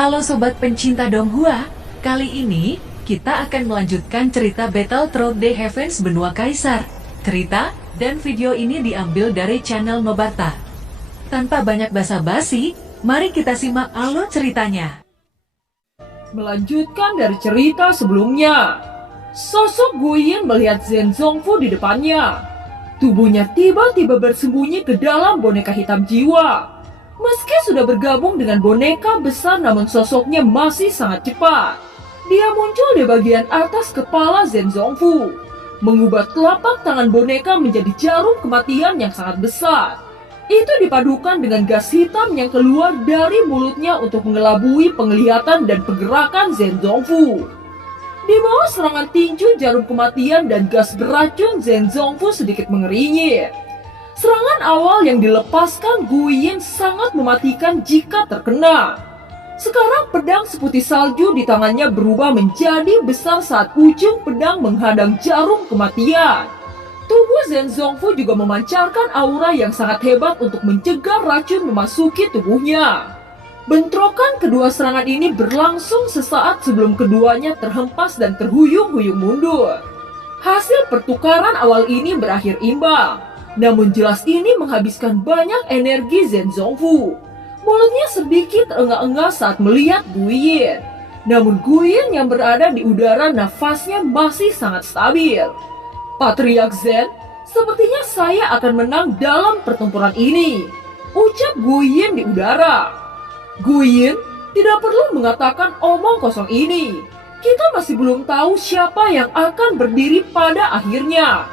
Halo sobat pencinta Donghua, kali ini kita akan melanjutkan cerita Battle Through the Heavens Benua Kaisar. Cerita dan video ini diambil dari channel Nobarta. Tanpa banyak basa-basi, mari kita simak alur ceritanya. Melanjutkan dari cerita sebelumnya, sosok Guiyin melihat Zhen Zongfu di depannya. Tubuhnya tiba-tiba bersembunyi ke dalam boneka hitam jiwa. Meski sudah bergabung dengan boneka besar, namun sosoknya masih sangat cepat. Dia muncul di bagian atas kepala Zhen Zongfu, mengubah telapak tangan boneka menjadi jarum kematian yang sangat besar. Itu dipadukan dengan gas hitam yang keluar dari mulutnya untuk mengelabui penglihatan dan pergerakan Zhen Zongfu. Di bawah serangan tinju jarum kematian dan gas beracun, Zhen Zongfu sedikit mengeringit. Serangan awal yang dilepaskan Guiyin sangat mematikan jika terkena. Sekarang pedang seputih salju di tangannya berubah menjadi besar saat ujung pedang menghadang jarum kematian. Tubuh Zhen Zongfu juga memancarkan aura yang sangat hebat untuk mencegah racun memasuki tubuhnya. Bentrokan kedua serangan ini berlangsung sesaat sebelum keduanya terhempas dan terhuyung-huyung mundur. Hasil pertukaran awal ini berakhir imbang. Namun jelas ini menghabiskan banyak energi Zhen Zongfu. Mulutnya sedikit terengah-engah saat melihat Guiyin. Namun Guiyin yang berada di udara nafasnya masih sangat stabil. Patriark Zhen, sepertinya saya akan menang dalam pertempuran ini, ucap Guiyin di udara. Guiyin, tidak perlu mengatakan omong kosong ini. Kita masih belum tahu siapa yang akan berdiri pada akhirnya,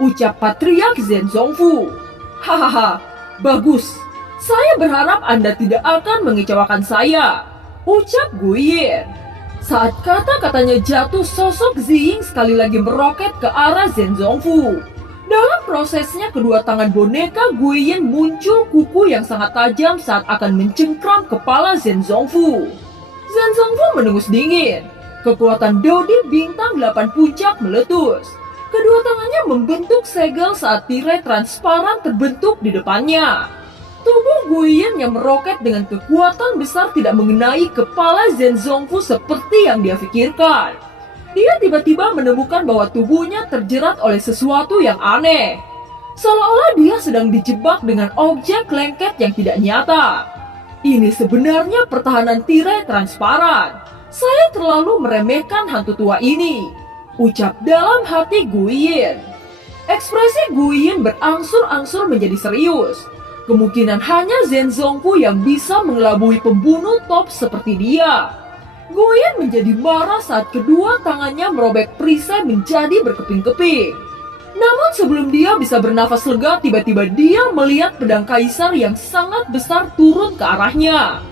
ucap Patriark Zhen Zongfu. Hahaha, bagus. Saya berharap Anda tidak akan mengecewakan saya, ucap Guiyin. Saat kata-katanya jatuh, sosok Ziying sekali lagi meroket ke arah Zhen Zongfu. Dalam prosesnya, kedua tangan boneka Guiyin muncul kuku yang sangat tajam saat akan mencengkram kepala Zhen Zongfu. Zhen Zongfu mendengus dingin. Kekuatan Dodi bintang 8 puncak meletus. Kedua tangannya membentuk segel saat tirai transparan terbentuk di depannya. Tubuh Guiyin yang meroket dengan kekuatan besar tidak mengenai kepala Zhen Zongfu seperti yang dia pikirkan. Dia tiba-tiba menemukan bahwa tubuhnya terjerat oleh sesuatu yang aneh. Seolah-olah dia sedang dijebak dengan objek lengket yang tidak nyata. Ini sebenarnya pertahanan tirai transparan. Saya terlalu meremehkan hantu tua ini, ucap dalam hati Guiyin. Ekspresi Guiyin berangsur-angsur menjadi serius. Kemungkinan hanya Zhen Zongfu yang bisa mengelabui pembunuh top seperti dia. Guiyin menjadi marah saat kedua tangannya merobek perisai menjadi berkeping-keping. Namun sebelum dia bisa bernafas lega, tiba-tiba dia melihat pedang kaisar yang sangat besar turun ke arahnya.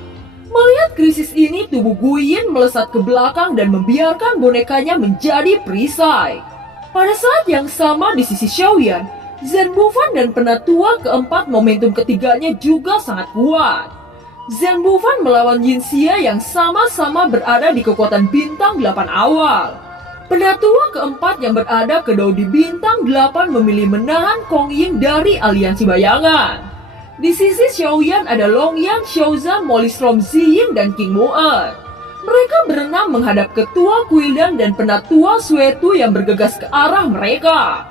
Melihat krisis ini, tubuh Guiyin melesat ke belakang dan membiarkan bonekanya menjadi perisai. Pada saat yang sama di sisi Xiaoyan, Zhen Bufan dan penatua keempat momentum ketiganya juga sangat kuat. Zhen Bufan melawan Yin Xia yang sama-sama berada di kekuatan bintang 8 awal. Penatua keempat yang berada ke Dodi bintang 8 memilih menahan Kong Ying dari aliansi bayangan. Di sisi Xiaoyan ada Longyan, Xiaozan, Molistrom, Ziying, dan King Mu'er. Mereka berenam menghadap ketua Kuildan dan penatua Suetu yang bergegas ke arah mereka.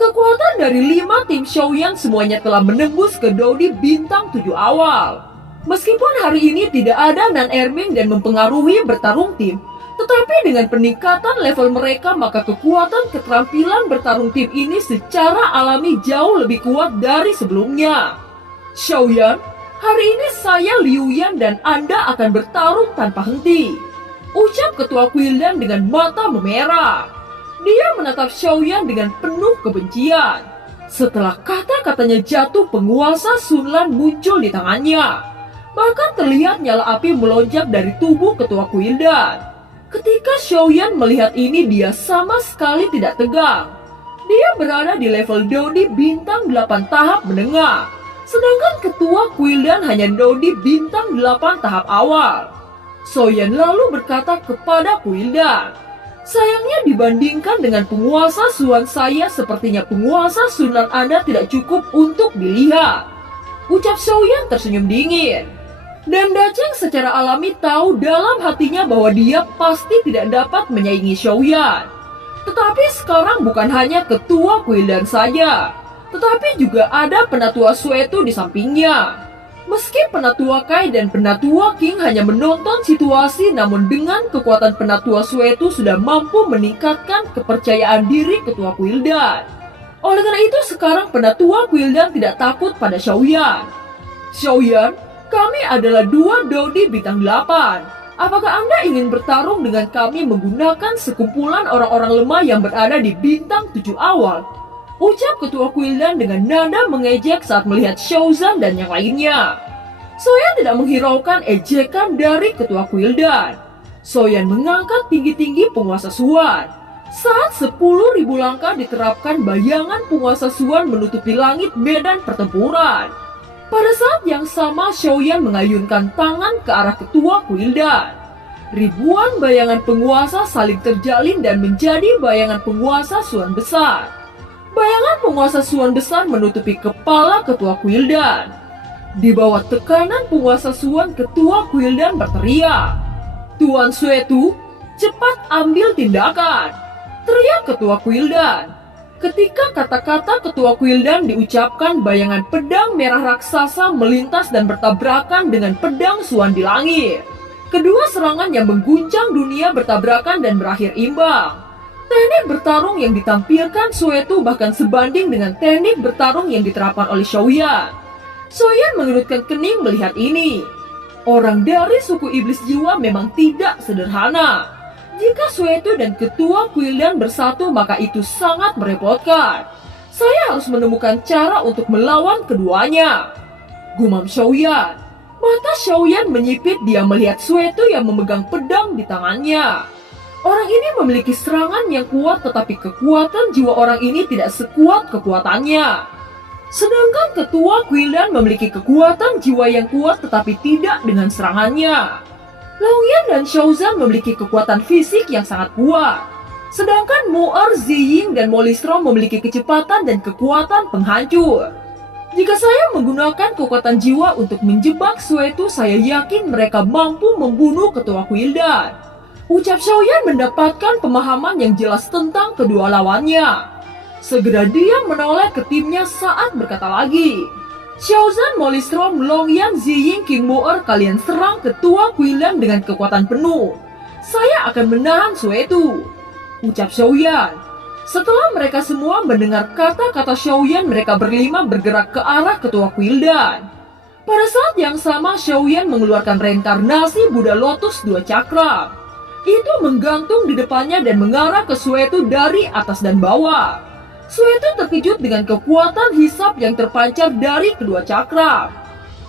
Kekuatan dari 5 tim Xiaoyan semuanya telah menembus ke Dodi bintang 7 awal. Meskipun hari ini tidak ada Nan Erming dan mempengaruhi bertarung tim, tetapi dengan peningkatan level mereka, maka kekuatan keterampilan bertarung tim ini secara alami jauh lebih kuat dari sebelumnya. Xiaoyan, hari ini saya Liu Yan dan Anda akan bertarung tanpa henti, ucap ketua Kuildan dengan mata memerah. Dia menatap Xiaoyan dengan penuh kebencian. Setelah kata-katanya jatuh, penguasa Sunlan muncul di tangannya. Bahkan terlihat nyala api melonjak dari tubuh ketua Kuildan. Ketika Xiaoyan melihat ini, dia sama sekali tidak tegang. Dia berada di level Dodi bintang 8 tahap menengah. Sedangkan ketua Kuildan hanya Dodi bintang 8 tahap awal. Xiaoyan lalu berkata kepada Kuildan, sayangnya dibandingkan dengan penguasa Suan saya, sepertinya penguasa Sunan Anda tidak cukup untuk dilihat, ucap Xiaoyan tersenyum dingin. Dan Dacheng secara alami tahu dalam hatinya bahwa dia pasti tidak dapat menyaingi Xiaoyan. Tetapi sekarang bukan hanya ketua Guildan saja, tetapi juga ada penatua Suetu di sampingnya. Meski penatua Kai dan penatua King hanya menonton situasi, namun dengan kekuatan penatua Suetu sudah mampu meningkatkan kepercayaan diri ketua Guildan. Oleh karena itu sekarang penatua Guildan tidak takut pada Xiaoyan. Xiaoyan, kami adalah dua Dodi bintang 8. Apakah Anda ingin bertarung dengan kami menggunakan sekumpulan orang-orang lemah yang berada di bintang 7 awal? Ucap ketua Guildan dengan nada mengejek saat melihat Xiaozan dan yang lainnya. Soyan tidak menghiraukan ejekan dari ketua Guildan. Soyan mengangkat tinggi-tinggi penguasa Suan. Saat 10.000 langkah diterapkan, bayangan penguasa Suan menutupi langit medan pertempuran. Pada saat yang sama, Xiaoyan mengayunkan tangan ke arah ketua Guildan. Ribuan bayangan penguasa saling terjalin dan menjadi bayangan penguasa Suan besar. Bayangan penguasa Suan besar menutupi kepala ketua Guildan. Di bawah tekanan penguasa Suan, ketua Guildan berteriak, "Tuan Suetu, cepat ambil tindakan!" teriak ketua Guildan. Ketika kata-kata ketua Guildan diucapkan, bayangan pedang merah raksasa melintas dan bertabrakan dengan pedang Suan di langit. Kedua serangan yang mengguncang dunia bertabrakan dan berakhir imbang. Teknik bertarung yang ditampilkan Suetu bahkan sebanding dengan teknik bertarung yang diterapkan oleh Xiaoyan. Xiaoyan mengerutkan kening melihat ini. Orang dari suku iblis jiwa memang tidak sederhana. Jika Suetu dan ketua Guildan bersatu, maka itu sangat merepotkan. Saya harus menemukan cara untuk melawan keduanya, gumam Xiaoyan. Mata Xiaoyan menyipit, dia melihat Suetu yang memegang pedang di tangannya. Orang ini memiliki serangan yang kuat, tetapi kekuatan jiwa orang ini tidak sekuat kekuatannya. Sedangkan ketua Guildan memiliki kekuatan jiwa yang kuat, tetapi tidak dengan serangannya. Longyan dan Xiaozan memiliki kekuatan fisik yang sangat kuat. Sedangkan Mo'er, Ziying, dan Molistrom memiliki kecepatan dan kekuatan penghancur. Jika saya menggunakan kekuatan jiwa untuk menjebak Suetu, saya yakin mereka mampu membunuh ketua Guildan. Ucap Xiaoyan mendapatkan pemahaman yang jelas tentang kedua lawannya. Segera dia menoleh ke timnya saat berkata lagi, "Xiaozan, Molistrom, Longyan, Ziying, King Mo'er, kalian serang ketua Guildan dengan kekuatan penuh. Saya akan menahan Suetu," ucap Xiaoyan. Setelah mereka semua mendengar kata-kata Xiaoyan, mereka berlima bergerak ke arah ketua Guildan. Pada saat yang sama, Xiaoyan mengeluarkan reinkarnasi Buddha Lotus 2 cakram. Itu menggantung di depannya dan mengarah ke Suetu dari atas dan bawah. Suetu terkejut dengan kekuatan hisap yang terpancar dari kedua cakram.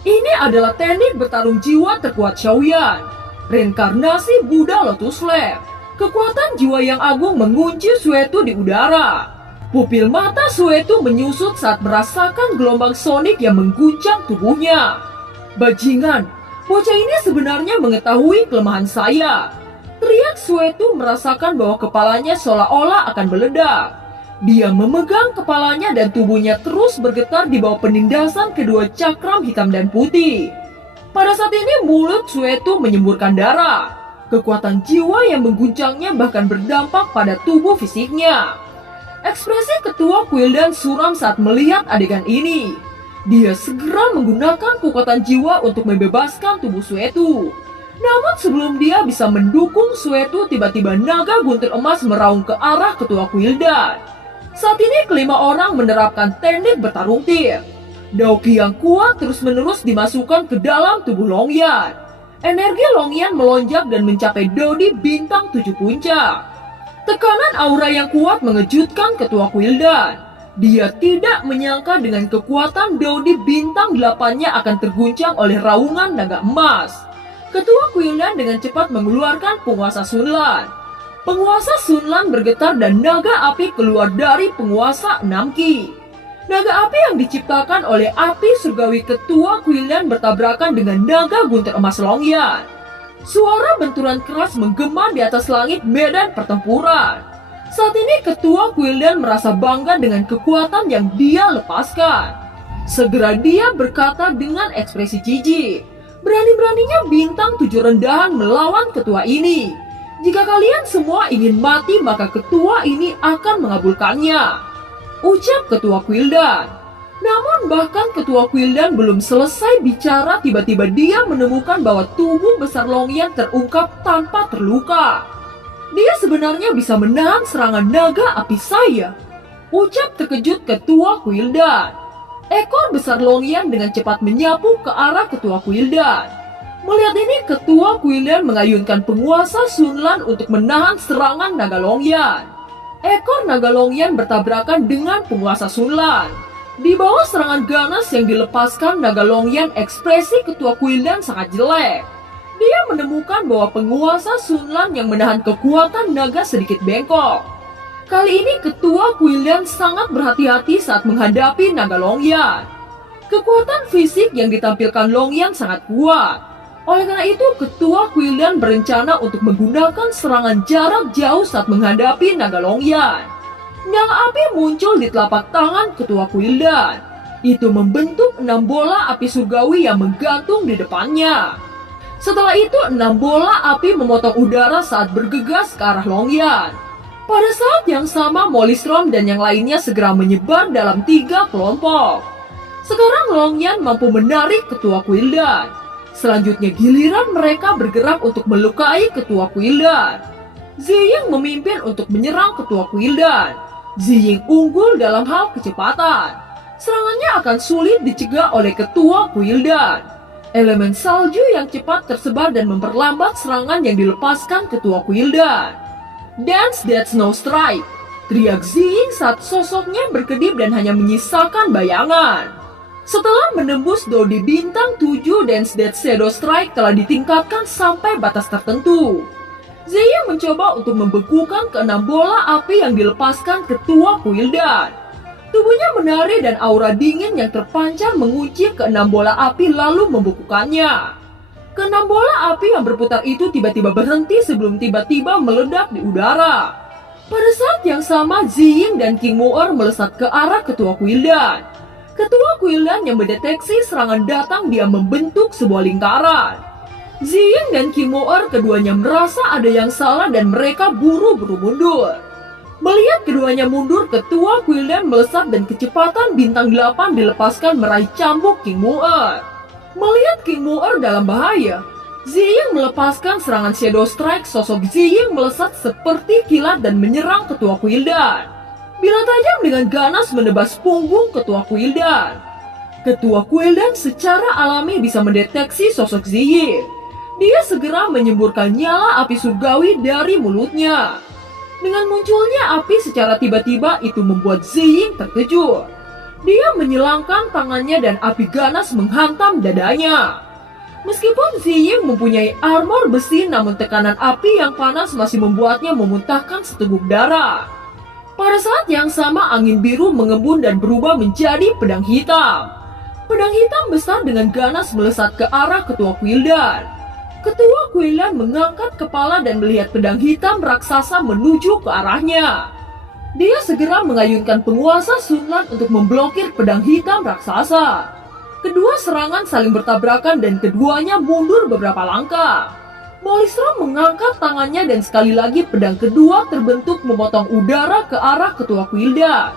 Ini adalah teknik bertarung jiwa terkuat Xiaoyan. Reinkarnasi Buddha Lotus Flame. Kekuatan jiwa yang agung mengunci Suetu di udara. Pupil mata Suetu menyusut saat merasakan gelombang sonik yang mengguncang tubuhnya. "Bajingan, bocah ini sebenarnya mengetahui kelemahan saya," teriak Suetu merasakan bahwa kepalanya seolah-olah akan meledak. Dia memegang kepalanya dan tubuhnya terus bergetar di bawah penindasan kedua cakram hitam dan putih. Pada saat ini mulut Suetu menyemburkan darah. Kekuatan jiwa yang mengguncangnya bahkan berdampak pada tubuh fisiknya. Ekspresi ketua Guildan suram saat melihat adegan ini. Dia segera menggunakan kekuatan jiwa untuk membebaskan tubuh Suetu. Namun sebelum dia bisa mendukung Suetu, tiba-tiba naga guntur emas meraung ke arah ketua Guildan. Saat ini kelima orang menerapkan teknik bertarung tim. Daoki yang kuat terus-menerus dimasukkan ke dalam tubuh Longyan. Energi Longyan melonjak dan mencapai Dodi bintang 7 puncak. Tekanan aura yang kuat mengejutkan ketua Guildan. Dia tidak menyangka dengan kekuatan Dodi bintang 8-nya akan terguncang oleh raungan naga emas. Ketua Guildan dengan cepat mengeluarkan penguasa Sunlan. Penguasa Sunlan bergetar dan naga api keluar dari penguasa 6 Ki. Naga api yang diciptakan oleh api surgawi ketua Guildan bertabrakan dengan naga guntur emas Longyan. Suara benturan keras menggema di atas langit medan pertempuran. Saat ini ketua Guildan merasa bangga dengan kekuatan yang dia lepaskan. Segera dia berkata dengan ekspresi jijik, Berani-beraninya bintang 7 rendahan melawan ketua ini. Jika kalian semua ingin mati, maka ketua ini akan mengabulkannya, ucap ketua Quildan. Namun bahkan ketua Quildan belum selesai bicara, tiba-tiba dia menemukan bahwa tubuh besar Longyan terungkap tanpa terluka. Dia sebenarnya bisa menahan serangan naga api saya, ucap terkejut ketua Quildan. Ekor besar Longyan dengan cepat menyapu ke arah ketua Quildan. Melihat ini, ketua Quildan mengayunkan penguasa Sunlan untuk menahan serangan naga Longyan. Ekor naga Longyan bertabrakan dengan penguasa Sunlan. Di bawah serangan ganas yang dilepaskan naga Longyan, ekspresi ketua Quildan sangat jelek. Dia menemukan bahwa penguasa Sunlan yang menahan kekuatan naga sedikit bengkok. Kali ini ketua Quildan sangat berhati-hati saat menghadapi naga Longyan. Kekuatan fisik yang ditampilkan Longyan sangat kuat. Oleh karena itu, ketua Quildan berencana untuk menggunakan serangan jarak jauh saat menghadapi naga Longyan. Nyala api muncul di telapak tangan ketua Quildan. Itu membentuk 6 bola api surgawi yang menggantung di depannya. Setelah itu, 6 bola api memotong udara saat bergegas ke arah Longyan. Pada saat yang sama, Mollystrom dan yang lainnya segera menyebar dalam 3 kelompok. Sekarang Longyan mampu menarik ketua Quildan. Selanjutnya giliran mereka bergerak untuk melukai ketua Quildan. Ziying memimpin untuk menyerang ketua Quildan. Ziying unggul dalam hal kecepatan. Serangannya akan sulit dicegah oleh ketua Quildan. Elemen salju yang cepat tersebar dan memperlambat serangan yang dilepaskan ketua Quildan. Dance Dead Snow Strike, teriak Ziying saat sosoknya berkedip dan hanya menyisakan bayangan. Setelah menembus Dodi bintang 7, Dance Dead Shadow Strike telah ditingkatkan sampai batas tertentu. Ziying mencoba untuk membekukan ke-6 bola api yang dilepaskan ketua Quildan. Tubuhnya menari dan aura dingin yang terpancar mengunci ke-6 bola api lalu membekukannya. Ke-6 bola api yang berputar itu tiba-tiba berhenti sebelum tiba-tiba meledak di udara. Pada saat yang sama, Ziying dan King Moer melesat ke arah ketua Quildan. Ketua Quildan yang mendeteksi serangan datang, dia membentuk sebuah lingkaran. Ziying dan King Moer keduanya merasa ada yang salah dan mereka buru-buru mundur. Melihat keduanya mundur, ketua Quildan melesat dan kecepatan bintang 8 dilepaskan meraih cambuk King Moer. Melihat King Moer dalam bahaya, Ziying melepaskan serangan Shadow Strike. Sosok Ziying melesat seperti kilat dan menyerang ketua Quildan. Bila tajam dengan ganas menebas punggung ketua Quildan. Ketua Quildan secara alami bisa mendeteksi sosok Ziying. Dia segera menyemburkan nyala api surgawi dari mulutnya. Dengan munculnya api secara tiba-tiba itu membuat Ziying terkejut. Dia menyilangkan tangannya dan api ganas menghantam dadanya. Meskipun Ziying mempunyai armor besi, namun tekanan api yang panas masih membuatnya memuntahkan seteguk darah. Pada saat yang sama, angin biru mengembun dan berubah menjadi pedang hitam. Pedang hitam besar dengan ganas melesat ke arah ketua Quildan. Ketua Quildan mengangkat kepala dan melihat pedang hitam raksasa menuju ke arahnya. Dia segera mengayunkan penguasa Sunlan untuk memblokir pedang hitam raksasa. Kedua serangan saling bertabrakan dan keduanya mundur beberapa langkah. Mollystrom mengangkat tangannya dan sekali lagi pedang kedua terbentuk memotong udara ke arah ketua Quildan.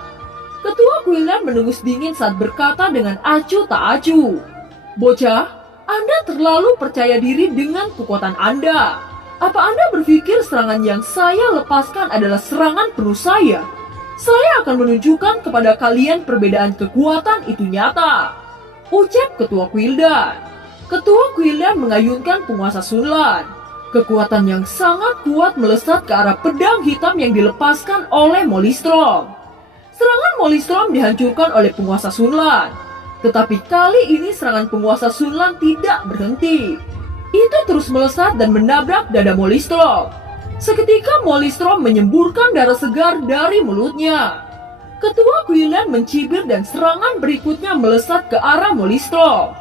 Ketua Quildan mendengus dingin saat berkata dengan acuh tak acuh, "Bocah, Anda terlalu percaya diri dengan kekuatan Anda. Apa Anda berpikir serangan yang saya lepaskan adalah serangan penuh saya? Saya akan menunjukkan kepada kalian perbedaan kekuatan itu nyata," ucap ketua Quildan. Ketua Quildan mengayunkan penguasa Sunlan. Kekuatan yang sangat kuat melesat ke arah pedang hitam yang dilepaskan oleh Mollystrom. Serangan Mollystrom dihancurkan oleh penguasa Sunlan. Tetapi kali ini serangan penguasa Sunlan tidak berhenti. Itu terus melesat dan menabrak dada Mollystrom. Seketika Mollystrom menyemburkan darah segar dari mulutnya. Ketua Quildan mencibir dan serangan berikutnya melesat ke arah Mollystrom.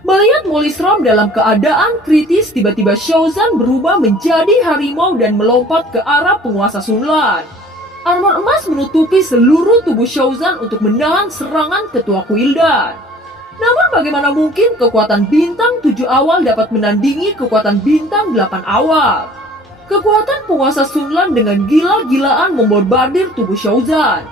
Melihat Mollystrom dalam keadaan kritis, tiba-tiba Shaozan berubah menjadi harimau dan melompat ke arah penguasa Sunlan. Armor emas menutupi seluruh tubuh Shaozan untuk menahan serangan ketua Quildan. Namun bagaimana mungkin kekuatan bintang 7 awal dapat menandingi kekuatan bintang 8 awal? Kekuatan penguasa Sunlan dengan gila-gilaan membombardir tubuh Xiaozan.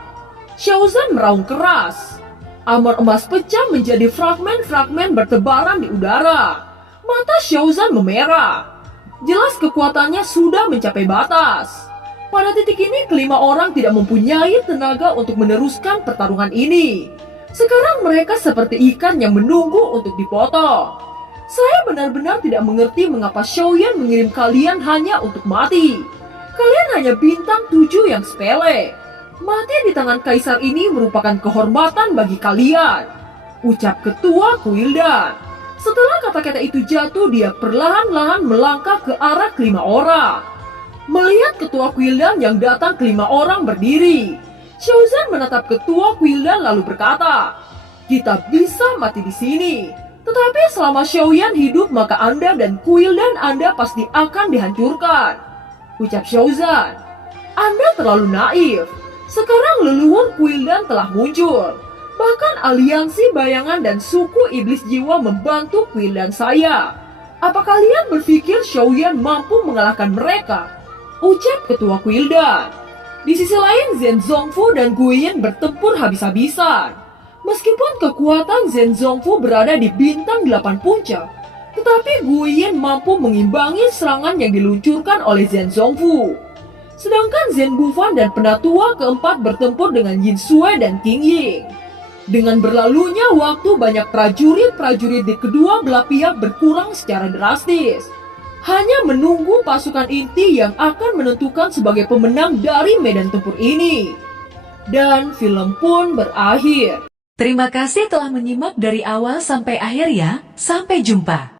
Xiaozan meraung keras. Armor emas pecah menjadi fragmen-fragmen bertebaran di udara. Mata Xiaozan memerah. Jelas kekuatannya sudah mencapai batas. Pada titik ini kelima orang tidak mempunyai tenaga untuk meneruskan pertarungan ini. Sekarang mereka seperti ikan yang menunggu untuk dipotong. Saya benar-benar tidak mengerti mengapa Xiaoyan mengirim kalian hanya untuk mati. Kalian hanya bintang 7 yang sepele. Mati di tangan kaisar ini merupakan kehormatan bagi kalian, ucap ketua Kuildan. Setelah kata-kata itu jatuh, dia perlahan-lahan melangkah ke arah kelima orang. Melihat ketua Kuildan yang datang, kelima orang berdiri. Xiaozan menatap ketua Kuildan lalu berkata, "Kita bisa mati di sini. Tetapi selama Xiaoyan hidup maka Anda dan Kuildan Anda pasti akan dihancurkan," ucap Xiaozan. "Anda terlalu naif. Sekarang leluhur Kuildan telah muncul. Bahkan aliansi bayangan dan suku iblis jiwa membantu Kuildan saya. Apa kalian berpikir Xiaoyan mampu mengalahkan mereka?" ucap ketua Kuildan. Di sisi lain, Zhen Zongfu dan Guiyin bertempur habis-habisan. Meskipun kekuatan Zhen Zongfu berada di bintang 8 puncak, tetapi Guiyin mampu mengimbangi serangan yang diluncurkan oleh Zhen Zongfu. Sedangkan Zhen Bufan dan penatua keempat bertempur dengan Yin Sui dan Qing Ying. Dengan berlalunya waktu, banyak prajurit-prajurit di kedua belah pihak berkurang secara drastis. Hanya menunggu pasukan inti yang akan menentukan sebagai pemenang dari medan tempur ini. Dan film pun berakhir. Terima kasih telah menyimak dari awal sampai akhir ya. Sampai jumpa.